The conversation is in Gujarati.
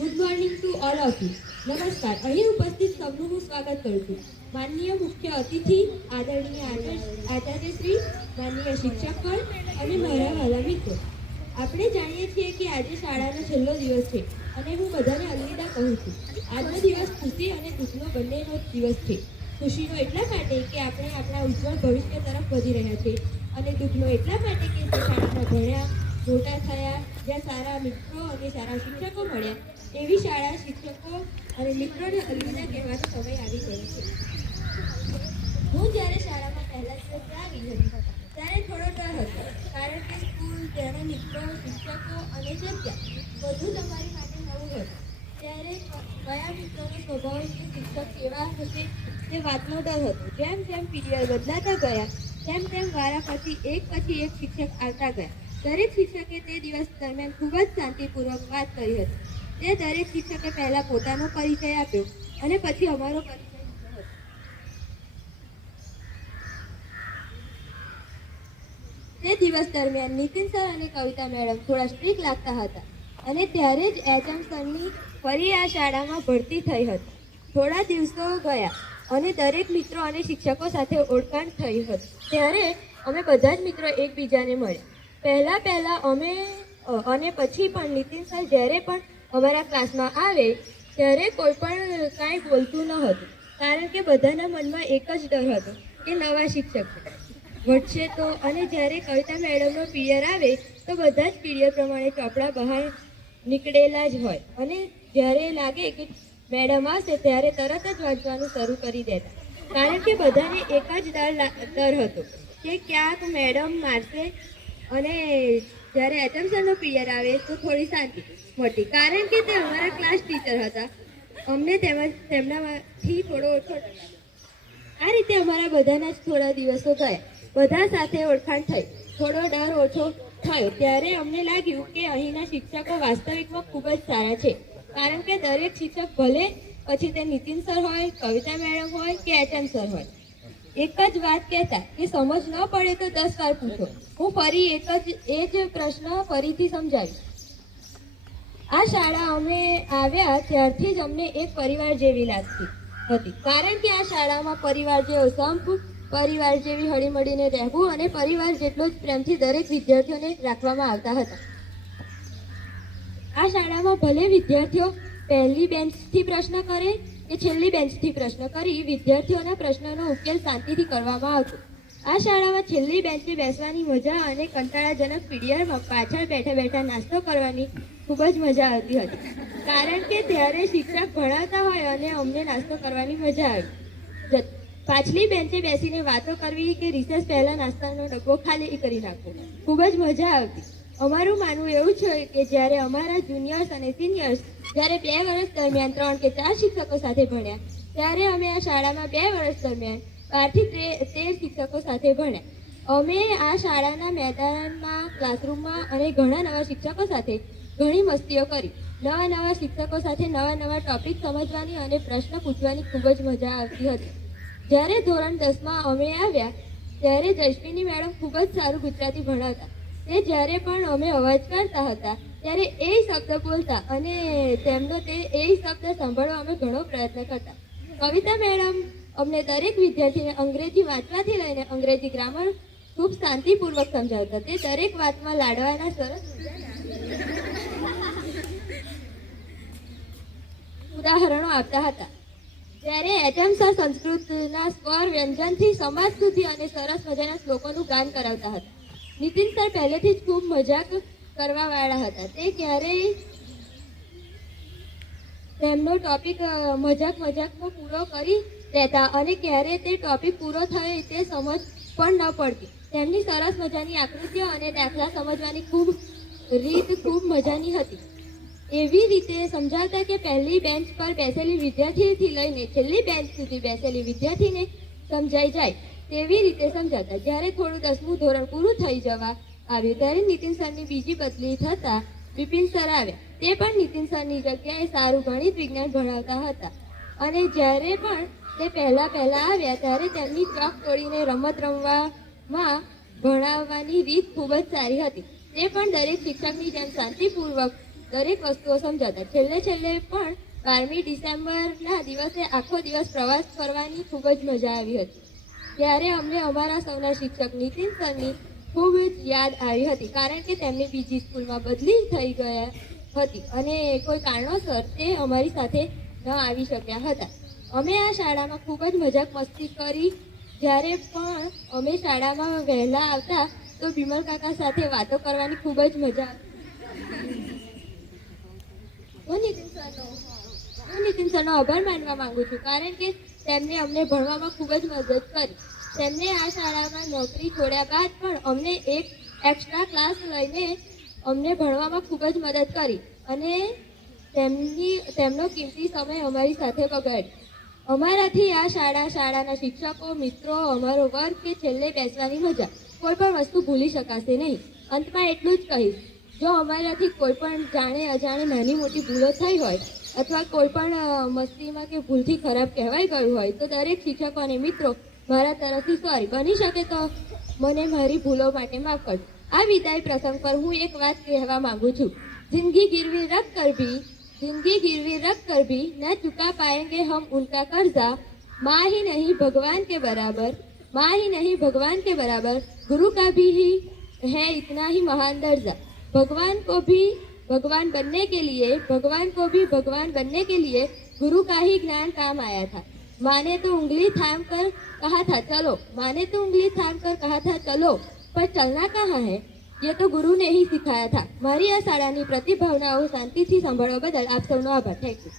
Good morning to all of you. નમસ્કાર. અહીં ઉપસ્થિત સૌનું હું સ્વાગત કરું છું. માનનીય મુખ્ય અતિથિ, આદરણીય આચાર્યશ્રી, માનનીય શિક્ષકગણ અને મારા વહાલા મિત્રો, આપણે જાણીએ છીએ કે આજે શાળાનો છેલ્લો દિવસ છે અને હું બધાને અલવિદા કહું છું. આજનો દિવસ ખુશી અને દુઃખનો બંનેનો દિવસ છે. ખુશીનો એટલા માટે કે આપણે આપણા ઉજ્જવળ ભવિષ્ય તરફ વધી રહ્યા છીએ અને દુઃખનો એટલા માટે કે જે શાળામાં ભણ્યા, મોટા થયા, જ્યાં સારા મિત્રો અને સારા શિક્ષકો મળ્યા, એવી શાળા, શિક્ષકો અને મિત્રોને અલવિદા કહેવાનો સમય આવી ગયો છે. હું જ્યારે શાળામાં પહેલા દિવસે આવી હતી ત્યારે થોડો ડર હતો, કારણ કે સ્કૂલ, તેના મિત્રો, શિક્ષકો અને જગ્યા બધું તમારી માટે નવું હતું. ત્યારે કયા મિત્રોનો સ્વભાવ કે શિક્ષક કેવા હશે તે વાતનો ડર હતો. જેમ જેમ પીરિયડ બદલાતા ગયા તેમ તેમ વારા પછી એક શિક્ષક આવતા ગયા. દરેક શિક્ષકે તે દિવસ દરમિયાન ખૂબ જ શાંતિપૂર્વક વાત કરી હતી. તે દરેક શિક્ષકે પહેલા પોતાનો પરિચય આપ્યો અને પછી અમારો પરિચય લીધો હતો. તે દિવસ દરમિયાન નીતિન સર અને કવિતા મેડમ થોડા સ્ટ્રિક્ટ લાગતા હતા અને ત્યારે જ એચએમ સરની ફરી આ શાળામાં ભરતી થઈ હતી. થોડા દિવસો ગયા અને દરેક મિત્રો અને શિક્ષકો સાથે ઓળખાણ થઈ હતી. ત્યારે અમે બધા જ મિત્રો એકબીજાને મળ્યા. પહેલા અમે અને પછી પણ નીતિન સર જ્યારે પણ અમારા ક્લાસમાં આવે ત્યારે કોઈ પણ કાંઈ બોલતું ન હતું, કારણ કે બધાના મનમાં એક જ ડર હતો કે નવા શિક્ષક વધશે તો. અને જ્યારે કવિતા મેડમનો પીરિયડ આવે તો બધા જ પીરિયડ પ્રમાણે ચોપડા બહાર નીકળેલા જ હોય અને જ્યારે લાગે કે મેડમ આવશે ત્યારે તરત જ વાંચવાનું શરૂ કરી દેતા, કારણ કે બધાને એક જ ડર હતો કે ક્યાંક મેડમ મારશે. અને જ્યારે એચએમ સરનો પીરિયડ આવે તો થોડી શાંતિ મળતી, કારણ કે તે અમારા ક્લાસ ટીચર હતા. અમને તેમનામાંથી થોડો ઓછો ડર લાગ્યો. આ રીતે અમારા બધાના જ થોડા દિવસો ગયા, બધા સાથે ઓળખાણ થઈ, થોડો ડર ઓછો થયો. ત્યારે અમને લાગ્યું કે અહીંના શિક્ષકો વાસ્તવિકમાં ખૂબ જ સારા છે, કારણ કે દરેક શિક્ષક, ભલે પછી તે નીતિન સર હોય, કવિતા મેડમ હોય કે એચએમ સર હોય, એક જ વાત કહેતા કે સમજ ન પડે તો 10 વાર પૂછો. હું ફરી એ જ પ્રશ્ન ફરીથી સમજાવીશ. આ શાળા અમે આવ્યા ત્યારથી જ અમને એક પરિવાર જેવી લાગતી હતી, કારણ કે આ શાળામાં પરિવાર જેવો સંપ, પરિવાર જેવી હળીમળીને રહેવું અને પરિવાર જેટલો જ પ્રેમથી દરેક વિદ્યાર્થીઓને રાખવામાં આવતા હતા. આ શાળામાં ભલે વિદ્યાર્થીઓ પહેલી બેન્ચથી પ્રશ્ન કરે કે છેલ્લી બેન્ચથી પ્રશ્ન કરી, વિદ્યાર્થીઓના પ્રશ્નનો ઉકેલ શાંતિથી કરવામાં આવતો. આ શાળામાં છેલ્લી બેન્ચે બેસવાની મજા અને કંટાળાજનક પીરિયડમાં પાછળ બેઠા નાસ્તો કરવાની ખૂબ જ મજા આવતી હતી, કારણ કે ત્યારે શિક્ષક ભણાવતા હોય અને અમને નાસ્તો કરવાની મજા આવી. પાછલી બેન્ચે બેસીને વાતો કરવી કે રિસેસ પહેલા નાસ્તાનો ડબ્બો ખાલી કરી નાખવો, ખૂબ જ મજા આવતી. અમારું માનવું એવું છે કે જ્યારે અમારા જુનિયર્સ અને સિનિયર્સ જ્યારે 2 વર્ષ દરમિયાન 3 કે 4 શિક્ષકો સાથે ભણ્યા, ત્યારે અમે આ શાળામાં 2 વર્ષ દરમિયાન 12 થી 13 શિક્ષકો સાથે ભણ્યા. અમે આ શાળાના મેદાનમાં, ક્લાસરૂમમાં અને ઘણા નવા શિક્ષકો સાથે ઘણી મસ્તીઓ કરી. નવા શિક્ષકો સાથે નવા ટોપિક સમજવાની અને પ્રશ્ન પૂછવાની ખૂબ જ મજા આવતી હતી. જ્યારે ધોરણ 10માં અમે આવ્યા ત્યારે જયશ્રીની મેડમ ખૂબ જ સારું ગુજરાતી ભણાવતા. તે જ્યારે પણ અમે અવાજ કરતા હતા ત્યારે એ શબ્દ બોલતા અને તેમનો તે એ શબ્દ સાંભળવા અમે ઘણો પ્રયત્ન કરતા. કવિતા મેડમ અમને દરેક વિદ્યાર્થીને અંગ્રેજી વાંચવાથી લઈને અંગ્રેજી ગ્રામર ખૂબ શાંતિપૂર્વક સમજાવતા. તે દરેક વાતમાં લાડવાના સરસ ઉદાહરણો આપતા હતા. જ્યારે એચએમ સર સંસ્કૃતના સ્વર, વ્યંજનથી સમાજ સુધી અને સરસ મજાના શ્લોકોનું ગાન કરાવતા હતા. નીતિન સર પહેલેથી જ ખૂબ મજાક કરવાવાળા હતા. તે ક્યારેય તેમનો ટોપિક મજાકમાં પૂરો કરી દેતા અને ક્યારે તે ટોપિક પૂરો થયો તે સમજ પણ ન પડતી. તેમની સરસ મજાની આકૃતિઓ અને દાખલા સમજવાની રીત ખૂબ મજાની હતી. એવી રીતે સમજાવતા કે પહેલી બેન્ચ પર બેસેલી વિદ્યાર્થીથી લઈને છેલ્લી બેન્ચ સુધી બેસેલી વિદ્યાર્થીને સમજાઈ જાય તેવી રીતે સમજાવતા. જ્યારે થોડું 10મું ધોરણ પૂરું થઈ જવા આવ્યું ત્યારે નીતિન સરની બીજી બદલી થતાં વિપિન સર આવ્યા. તે પણ નીતિન સરની જગ્યાએ સારું ગણિત વિજ્ઞાન ભણાવતા હતા અને જ્યારે પણ તે પહેલા આવ્યા ત્યારે તેમની ચોક તોડીને રમત રમવામાં ભણાવવાની રીત ખૂબ જ સારી હતી. તે પણ દરેક શિક્ષકની જેમ શાંતિપૂર્વક દરેક વસ્તુઓ સમજાવતા. છેલ્લે પણ 12મી ડિસેમ્બરના દિવસે આખો દિવસ પ્રવાસ કરવાની ખૂબ જ મજા આવી હતી. ત્યારે અમને અમારા સૌના શિક્ષક નીતિન સરની ખૂબ જ યાદ આવી હતી, કારણ કે તેમની બીજી સ્કૂલમાં બદલી થઈ ગયા હતી અને કોઈ કારણોસર તે અમારી સાથે ન આવી શક્યા હતા. અમે આ શાળામાં ખૂબ જ મજાક મસ્તી કરી. જ્યારે પણ અમે શાળામાં વહેલા આવતા તો બિમલ કાકા સાથે વાતો કરવાની ખૂબ જ મજા આવતી. હું નીતિન સરનો આભાર માનવા માંગુ છું, કારણ કે તેમને અમને ભણવામાં ખૂબ જ મદદ કરી. તેમને આ શાળામાં નોકરી છોડ્યા બાદ પણ અમને એક એક્સ્ટ્રા ક્લાસ લઈને અમને ભણવામાં ખૂબ જ મદદ કરી અને તેમનો કિંમતી સમય અમારી સાથે બગાડ્યો. અમારાથી આ શાળાના શિક્ષકો, મિત્રો, અમારો વર્ગ કે છેલ્લે બેસવાની મજા, કોઈ પણ વસ્તુ ભૂલી શકાશે નહીં. અંતમાં એટલું જ કહીશ, જો અમારાથી કોઈ પણ જાણે અજાણે નાની મોટી ભૂલો થઈ હોય અથવા કોઈ પણ મસ્તીમાં કે ભૂલથી ખરાબ કહેવાઈ ગયું હોય તો દરેક શિક્ષકો અને મિત્રો મારા તરફથી સોરી. બની શકે તો મને મારી ભૂલો માટે માફ કરજો. આ વિદાય પ્રસંગ પર હું એક વાત કહેવા માંગુ છું. जिंदगी गिरवी रख कर भी न चुका पाएंगे हम उनका कर्जा. माँ ही नहीं भगवान के बराबर गुरु का भी ही है इतना ही महान दर्जा. भगवान को भी भगवान बनने के लिए गुरु का ही ज्ञान काम आया था. माँ ने तो उंगली थाम कर कहा था चलो, पर चलना कहाँ है, ये तो गुरु ने ही सिखाया था. મારી આ શાળાની પ્રતિભાવનાઓ શાંતિથી સાંભળવા બદલ આપ સૌનો આભાર. Thank you.